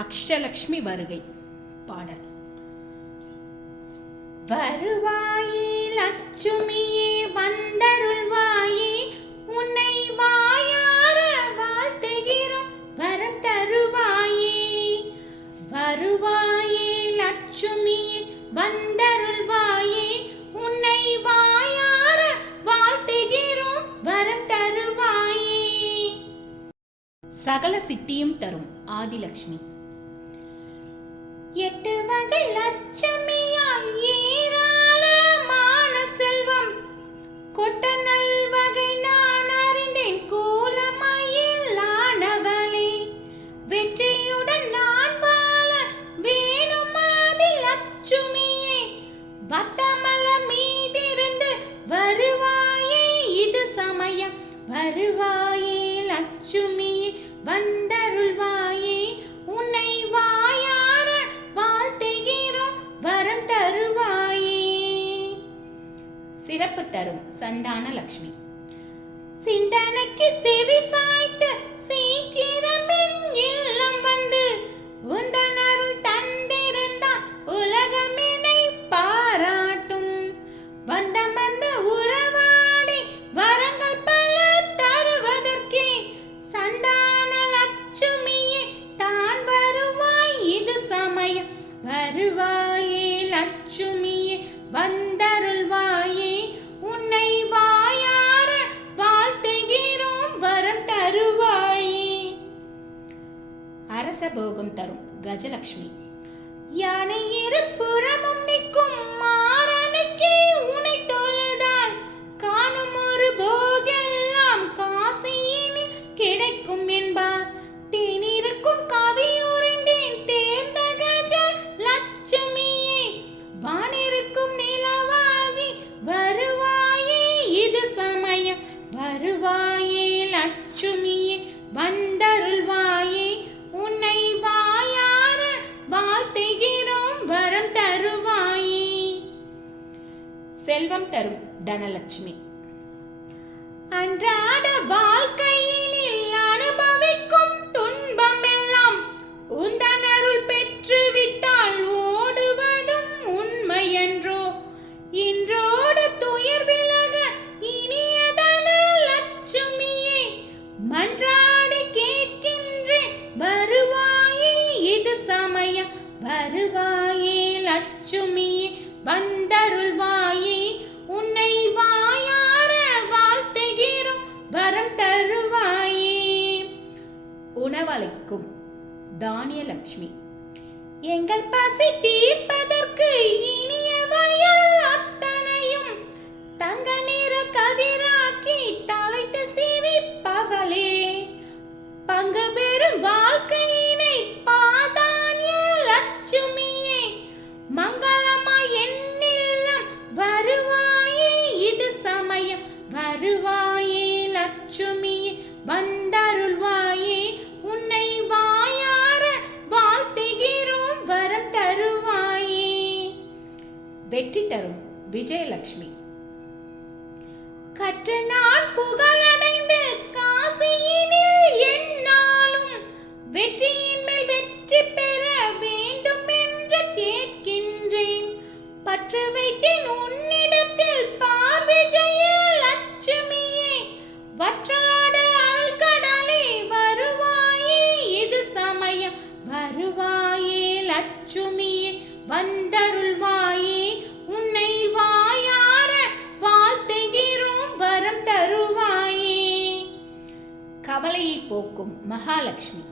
அக்ஷலக்ஷ்மி வருகை பாடல். வருவாயே லட்சுமியே வந்தருள்வாயே, உன்னை வாயார வாழ்த்துகிறோம் வரம் தருவாயே. வருவாயே லட்சுமியே வந்தருள்வாயே, உன்னை வாயார வாழ்த்துகிறோம் வரம் தருவாயே. சகல சித்தியும் தரும் ஆதிலட்சுமி. எட்டு வகை லட்சுமியால் ஏராளமான செல்வம் கொட்ட நல்வகை நான் அறிந்தேன் கோலமயில் ஆனவளே. வெற்றியுடன் நான் வாழ வேணும் ஆதிலட்சுமியே, வட்டமலர் மீதிருந்து வருவாயே இது சமயம். வருவாயே லட்சுமியே வந்தருள்வாயே, உன்னை வாயார வாழ்த்துகிறோம் வரம் தருவாயே. சிறப்பு தரும் சந்தான லட்சுமி. சிந்தனைக்கு செவி சாய்த்து சீக்கிரம் இல்லம் வந்து உந்தன் அருள் தந்திருந்தால் உலகமினை பாராட்டும். வண்டம் வந்த உறவாடி வரங்கள் பல தருவதற்கே சந்தான லட்சுமியே தான் வருவாய் இது சமயம். வருவாயே லட்சுமியே வந்தருள்வாயே, உன்னை வாயார வாழ்த்துகிறோம் வரம் தருவாயே. அரச போகம் தரும் கஜலட்சுமி. யானை இருபுறமும் நிற்கும் மாறனுக்கே உனை தொழுதால் காணும் ஒரு போகெல்லாம் காசியினில் கிடைக்கும் என்பார். தேனிருக்கும் கவி உறைந்தேன் தேர்ந்த கஜ லட்சுமியே, வானிருக்கும் நிலவாகி வருவாயே இது சமயம். வருவாயே லட்சுமியே வந்தருள்வாயே, உன்னை வாயார வாழ்த்துகிறோம் வரம் தருவாயே. செல்வம் தரும் தனலட்சுமி. அன்றாட வாழ்க்கையினில் அனுபவிக்கும் துன்பம் எல்லாம் உந்தன் அருள் பெற்று விட்டால் ஓடுவதும் உண்மையன்றோ. இன்றோடு துயர் விலக இனிய தனலட்சுமியே மன்றாடி கேட்கின்றேன் வருவாயே இது சமயம். வருவாயே லட்சுமியே வந்தருள்வாயே, உன்னை வாயார வாழ்த்துகிறோம் வரம் தருவாயே. உணவளிக்கும் தானியலட்சுமி. எங்கள் பசி தீர்ப்பதற்கு இனிய வயல் அத்தனையும் தங்க நிற கதிராக்கி தலைத்து சிரிப்பவளே. பங்கு பெறும் வாழ்க்கையினை பாதானிய லட்சுமியே மங்களமாய் என்னில்லம் வருவாயே இது சமயம். வருவாயே லட்சுமியே வந்தருள்வாயே, உன்னை வாயார வாழ்த்துகிறோம் வரம் தருவாயே. வெற்றி தரும் விஜயலட்சுமி. கற்று நான் புகழடைந்து காசியினில் என்னாலும் வெற்றியின் மேல் வெற்றி பெற வேண்டும் என்று கேட்கின்றேன். பற்று வைத்தேன் உன்னிடத்தில் பார் விஜய லட்சுமியே, வற்றாடு ஆழ்கடலே வருவாயே இது சமயம். வருவாயே லட்சுமியே வந்தருள்வாயே, உன்னை வாயார வாழ்த்துகிறோம் வரம் தருவாயே. கவலையை போக்கும் மகாலட்சுமி.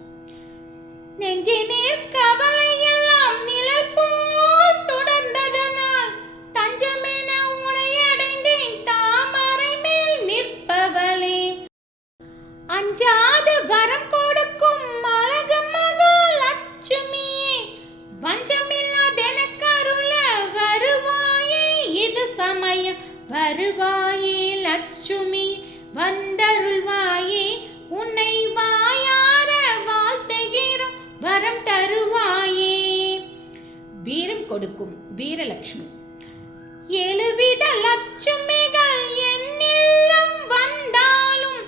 நெஞ்சினேர் கவலை எல்லாம் நிழல் போல் தொடர்ந்ததனால் தஞ்சமென உனை அடைந்தேன் தாமரை மேல் நிற்பவளே. அஞ்சாது வரம் கொடுக்கும் அழகு மகாலட்சுமியே வஞ்சமில்லாதெனக்கருள வருவாயே இது சமயம். வருவாயே லட்சுமி வந்தருள்வாயே, உன்னை வாயார வாழ்த்துகிறோம் வரம் தருவாயே. வீரம் கொடுக்கும் வீரலட்சுமி. எழுவித லட்சுமிகள் என்னில்லம் வந்தாலும்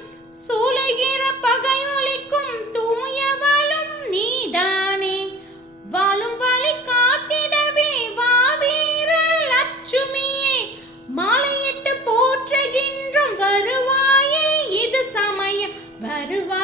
சூளைகிற பகையொழிக்கும் தூயவளும் நீதானே. வருவாயே